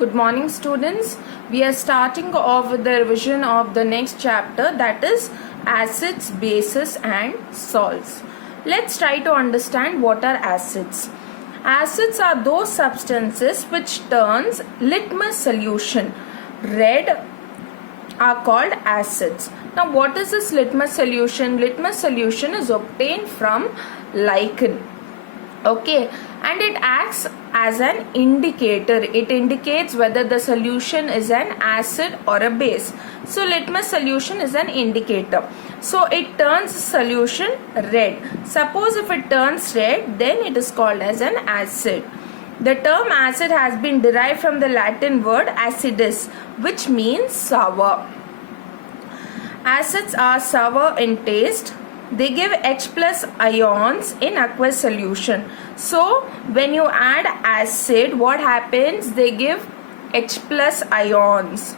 Good morning, students. We are starting off with the revision of the next chapter, that is acids, bases and salts. Let's try to understand what are acids. Acids are those substances which turns litmus solution red are called acids. Now what is this litmus solution? Litmus solution is obtained from lichen. Okay, and it acts as an indicator. It indicates whether the solution is an acid or a base. So litmus solution is an indicator. So it turns solution red. Suppose if it turns red, then it is called as an acid. The term acid has been derived from the Latin word acidus, which means sour. Acids are sour in taste. They give H plus ions in aqueous solution. So when you add acid, what happens? They give H plus ions.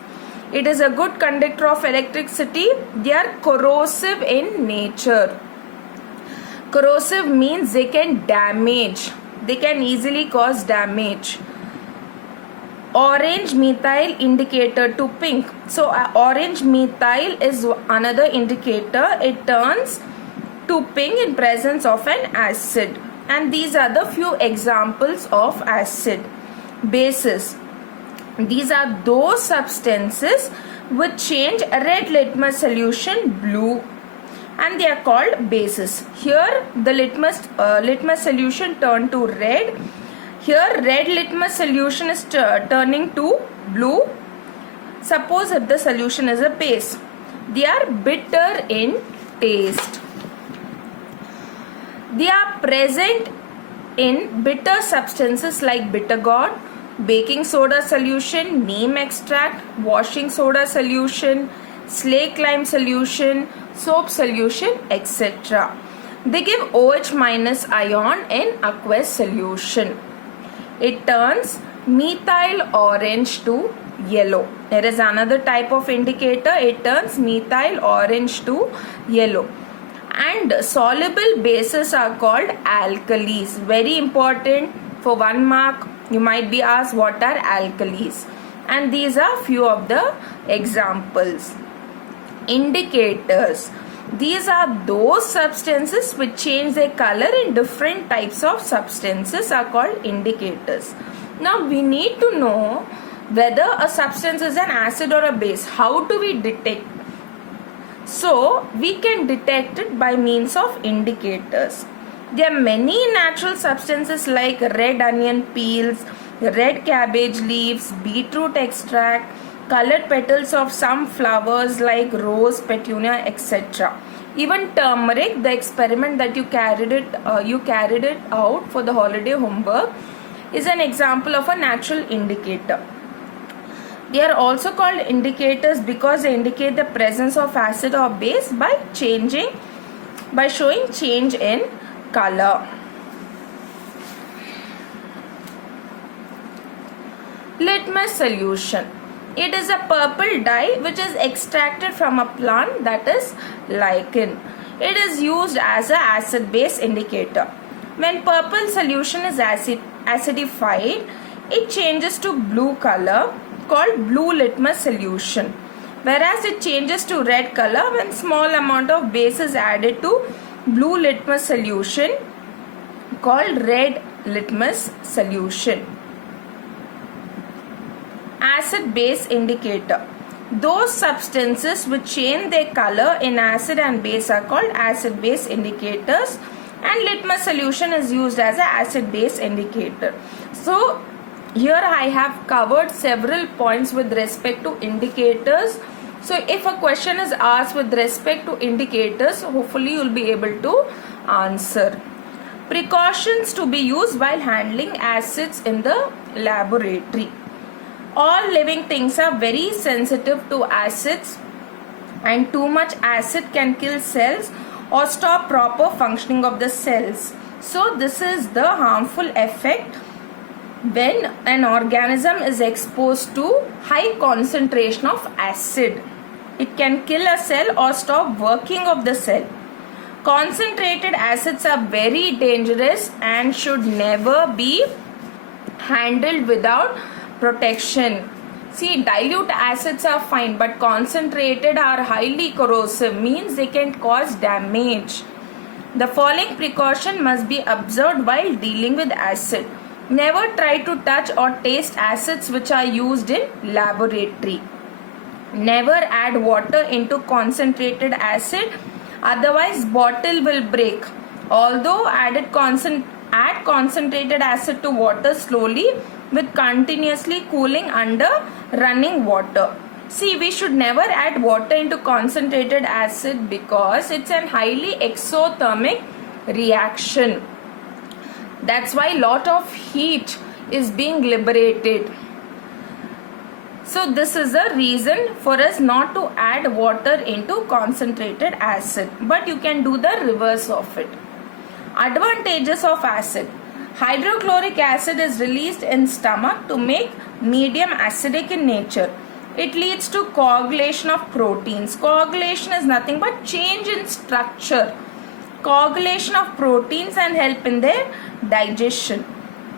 It is a good conductor of electricity. They are corrosive in nature. Corrosive means they can damage. They can easily cause damage. Orange methyl indicator to pink. So orange methyl is another indicator. It turns to pink in presence of an acid. And these are the few examples of acid. Bases. These are those substances which change a red litmus solution blue, and they are called bases. Here the litmus solution turned to red. Here red litmus solution is turning to blue. Suppose if the solution is a base. They are bitter in taste. They are present in bitter substances like bitter gourd, baking soda solution, neem extract, washing soda solution, slake lime solution, soap solution, etc. They give OH minus ion in aqueous solution. It turns methyl orange to yellow. There is another type of indicator. It turns methyl orange to yellow. And soluble bases are called alkalis. Very important for 1 mark. You might be asked what are alkalis. And these are few of the examples. Indicators. These are those substances which change their color in different types of substances are called indicators. Now we need to know whether a substance is an acid or a base. How do we detect? So we can detect it by means of indicators. There are many natural substances like red onion peels, red cabbage leaves, beetroot extract, colored petals of some flowers like rose, petunia, etc. Even turmeric, the experiment that you carried it out for the holiday homework, is an example of a natural indicator. They are also called indicators because they indicate the presence of acid or base by showing change in color. Litmus solution. It is a purple dye which is extracted from a plant, that is lichen. It is used as an acid-base indicator. When purple solution is acidified, it changes to blue color called blue litmus solution. Whereas it changes to red color when small amount of base is added to blue litmus solution called red litmus solution. Acid base indicator. Those substances which change their color in acid and base are called acid base indicators, and litmus solution is used as an acid base indicator. So here I have covered several points with respect to indicators. So if a question is asked with respect to indicators, hopefully you will be able to answer. Precautions to be used while handling acids in the laboratory. All living things are very sensitive to acids, and too much acid can kill cells or stop proper functioning of the cells. So this is the harmful effect when an organism is exposed to high concentration of acid. It can kill a cell or stop working of the cell. Concentrated acids are very dangerous and should never be handled without protection. See, dilute acids are fine, but concentrated are highly corrosive, means they can cause damage. The following precaution must be observed while dealing with acid. Never try to touch or taste acids which are used in laboratory. Never add water into concentrated acid, otherwise bottle will break. Although add concentrated acid to water slowly with continuously cooling under running water. See, we should never add water into concentrated acid because it's a highly exothermic reaction. That's why lot of heat is being liberated. So this is the reason for us not to add water into concentrated acid. But you can do the reverse of it. Advantages of acid. Hydrochloric acid is released in stomach to make medium acidic in nature. It leads to coagulation of proteins. Coagulation is nothing but change in structure. Coagulation of proteins and help in their digestion.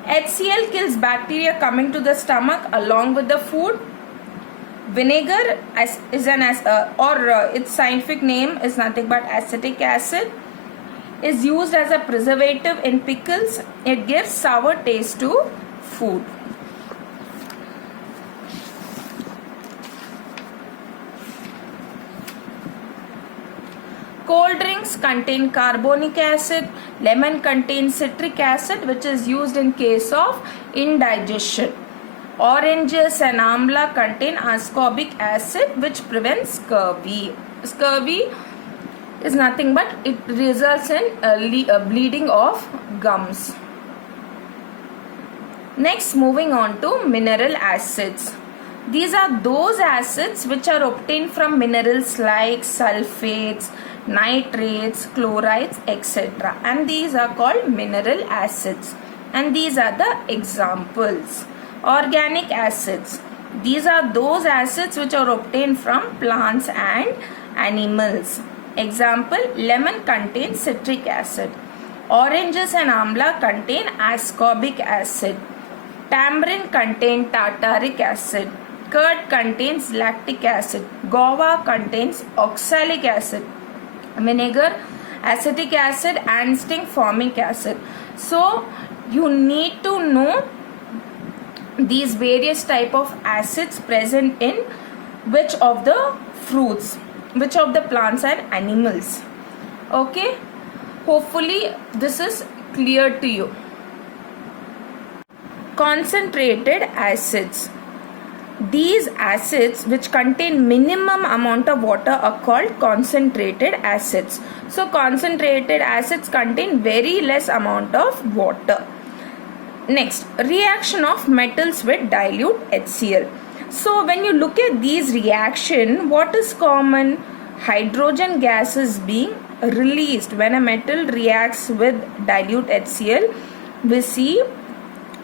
HCl kills bacteria coming to the stomach along with the food. Vinegar is its scientific name is nothing but acetic acid. Is used as a preservative in pickles. It gives sour taste to food. Cold drinks contain carbonic acid. Lemon contains citric acid, which is used in case of indigestion. Oranges and amla contain ascorbic acid, which prevents scurvy. Scurvy is nothing but it results in bleeding of gums. Next, moving on to mineral acids. These are those acids which are obtained from minerals like sulfates, nitrates, chlorides, etc. And these are called mineral acids. And these are the examples. Organic acids. These are those acids which are obtained from plants and animals. Example, lemon contains citric acid. Oranges and amla contain ascorbic acid. Tamarind contains tartaric acid. Curd contains lactic acid. Guava contains oxalic acid. Vinegar, acetic acid, and sting formic acid. So, you need to know these various type of acids present in which of the fruits, which of the plants and animals. Okay, hopefully this is clear to you. Concentrated acids. These acids which contain minimum amount of water are called concentrated acids. So concentrated acids contain very less amount of water. Next, reaction of metals with dilute HCl. So when you look at these reaction, what is common? Hydrogen gas is being released. When a metal reacts with dilute HCl, we see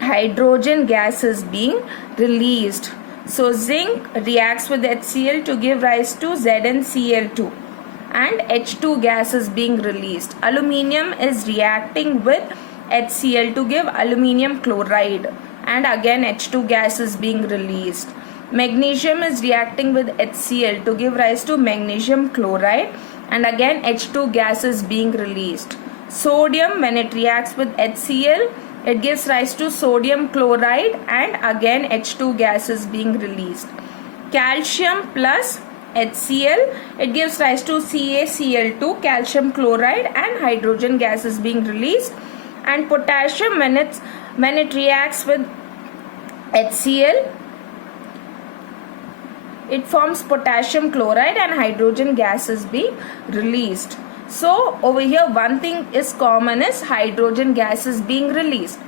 hydrogen gas is being released. So zinc reacts with HCl to give rise to ZnCl2 and H2 gas is being released. Aluminium is reacting with HCl to give aluminium chloride and again H2 gas is being released. Magnesium is reacting with HCl to give rise to magnesium chloride and again H2 gas is being released. Sodium, when it reacts with HCl, it gives rise to sodium chloride and again H2 gas is being released. Calcium plus HCl, it gives rise to CaCl2, calcium chloride, and hydrogen gas is being released. And potassium, when it reacts with HCl, it forms potassium chloride and hydrogen gas is being released. So over here one thing is common is hydrogen gas is being released.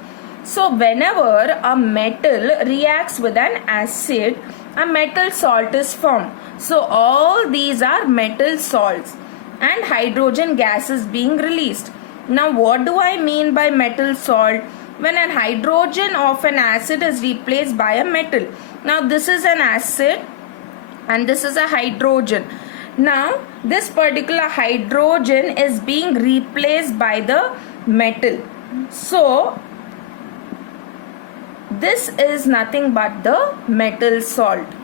So whenever a metal reacts with an acid, a metal salt is formed. So all these are metal salts and hydrogen gas is being released. Now what do I mean by metal salt? When an hydrogen of an acid is replaced by a metal. Now this is an acid and this is a hydrogen. Now this particular hydrogen is being replaced by the metal. So This is nothing but the metal salt.